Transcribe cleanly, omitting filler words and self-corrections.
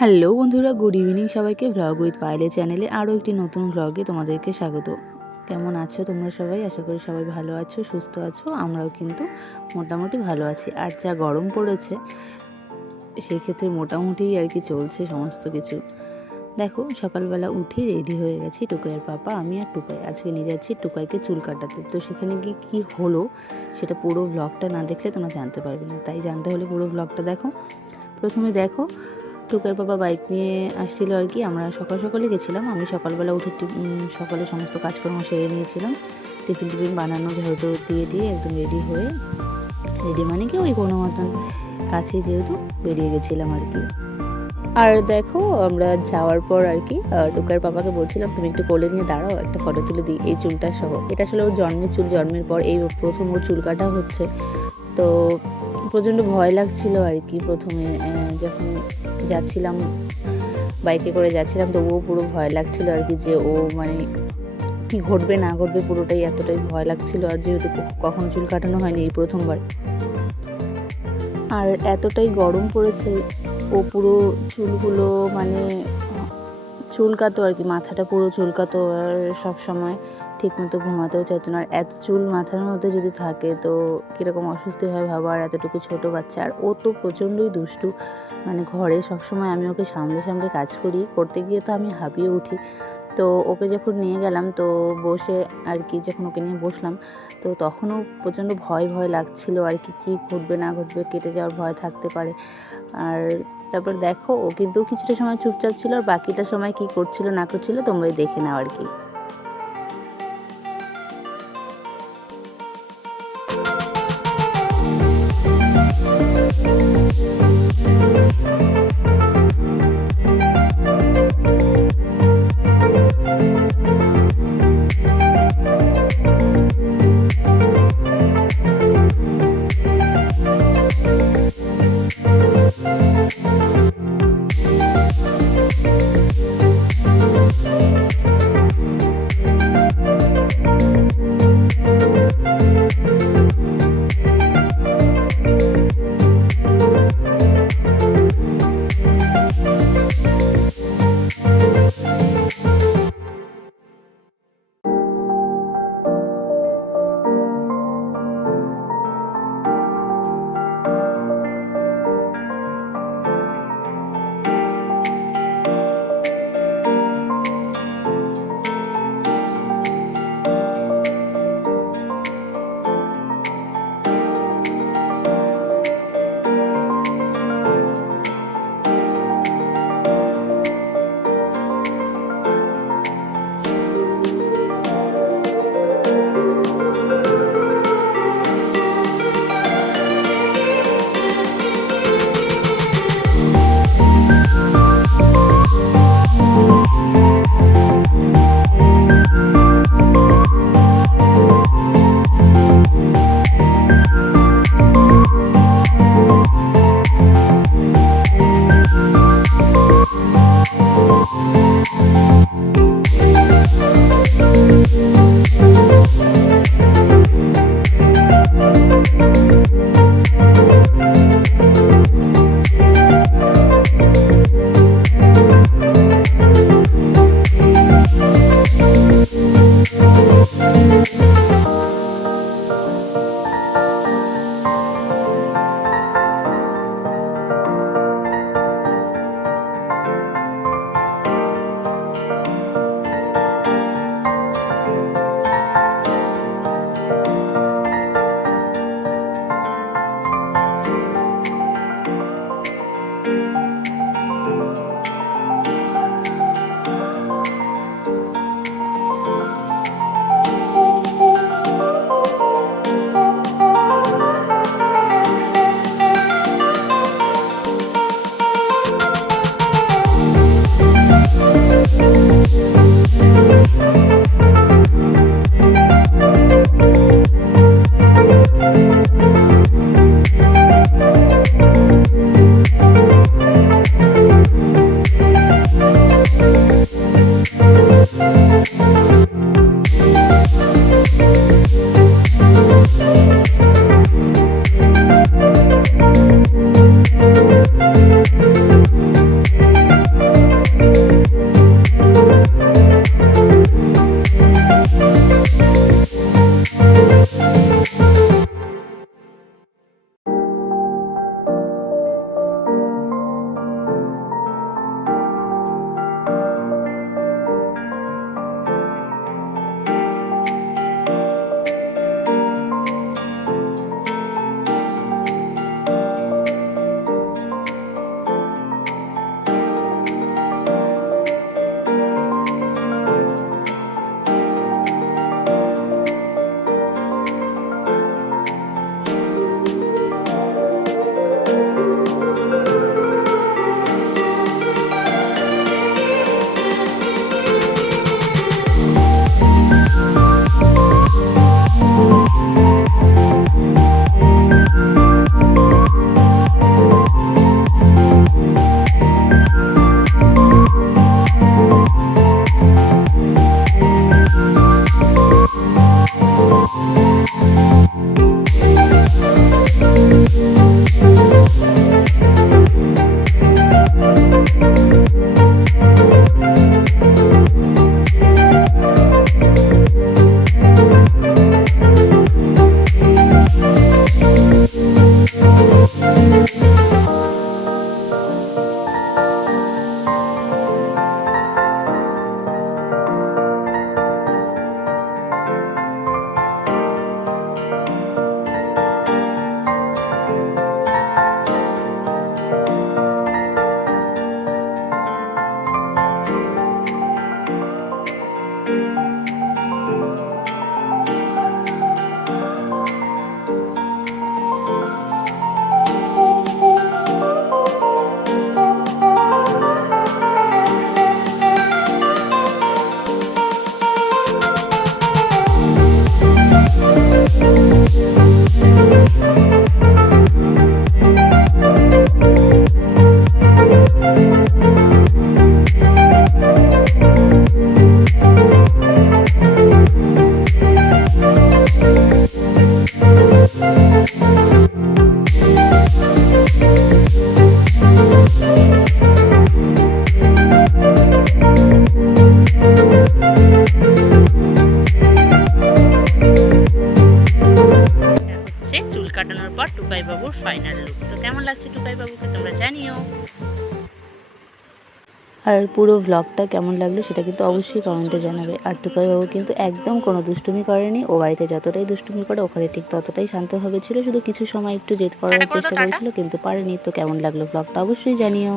Hello বন্ধুরা, good evening সবাইকে। Vlog with পায়েলে চ্যানেলে আরও একটি নতুন ভ্লগে তোমাদেরকে স্বাগত। কেমন আছো তোমরা সবাই? আশা করি সবাই ভালো আছো, সুস্থ আছো। আমরাও কিন্তু মোটামুটি ভালো আছি। আর যা গরম পড়েছে সেই ক্ষেত্রে মোটামুটি আর কি চলছে সমস্ত কিছু। দেখো, সকালবেলা উঠি রেডি হয়ে গেছি, টুকাইয়ের পাপা, আমি আর টুকাই। আজকে নিয়ে যাচ্ছি টুকাইকে চুল কাটাতে। তো সেখানে গিয়ে কী হলো সেটা পুরো ব্লগটা না দেখলে তোমরা জানতে পারবে না, তাই জানতে হলে পুরো ব্লগটা দেখো। প্রথমে দেখো, টুকাইয়ের পাপা বাইক নিয়ে আসছিলো আর কি। আমরা সকালে গেছিলাম। আমি সকালবেলা উঠে সকালে সমস্ত কাজকর্ম সেরে নিয়েছিলাম। টিফিন বানানো, ঝাড়ু দিয়ে একদম রেডি হয়ে, রেডি মানে কি ওই কোনো মতন কাছে যেহেতু বেরিয়ে গেছিলাম আর কি। আর দেখো, আমরা যাওয়ার পর আর কি টুকাইয়ের পাপাকে বলছিলাম তুমি একটু কোলে নিয়ে দাঁড়াও, একটা ফটো তুলে দিই এই চুলটা সহ। এটা আসলে ওর জন্মের চুল, জন্মের পর এই প্রথম ওর চুল কাটা হচ্ছে। তো প্রচণ্ড ভয় লাগছিল আর কি প্রথমে, যখন যাচ্ছিলাম বাইকে করে যাচ্ছিলাম, তবুও পুরো ভয় লাগছিল আর কি, যে ও মানে কি ঘটবে না ঘটবে, পুরোটাই এতটাই ভয় লাগছিল। আর যেহেতু কখনো চুল কাটানো হয়নি, এই প্রথমবার। আর এতটাই গরম পড়েছে, ও পুরো চুলগুলো মানে চুলকাতো আর কি, মাথাটা পুরো চুলকাতো। আর সবসময় ঠিকমতো ঘুমাতেও চাইতো না। আর এত চুল মাথার মধ্যে যদি থাকে তো কীরকম অস্বস্তি হয় ভাবো। আর এতটুকু ছোট বাচ্চা, আর ও তো প্রচণ্ডই দুষ্টু। মানে ঘরে সবসময় আমি ওকে সামলে কাজ করতে গিয়ে তো আমি হাঁপিয়ে উঠি। তো ওকে যখন নিয়ে গেলাম, তো বসে আর কি, যখন ওকে নিয়ে বসলাম, তো তখনও প্রচণ্ড ভয় লাগছিল আর কি, কী ঘটবে না ঘটবে, কেটে যাওয়ার ভয় থাকতে পারে। আর তারপর দেখো, ও কিন্তু কিছুটা সময় চুপচাপ ছিল, আর বাকিটা সময় কি করছিল না করছিল তোমরাই দেখে নাও আর কি। আর পুরো ভ্লগটা কেমন লাগলো সেটা কিন্তু অবশ্যই কমেন্টে জানাবে। আর টুকাইবাবু কিন্তু একদম কোনো দুষ্টুমি করেনি, ও বাড়িতে যতটাই দুষ্টুমি করে ওখানে ঠিক ততটাই শান্তভাবে ছিল, শুধু কিছু সময় একটু জেদ করার চেষ্টা করেছিল কিন্তু পারেনি। তো কেমন লাগলো ভ্লগটা অবশ্যই জানিও।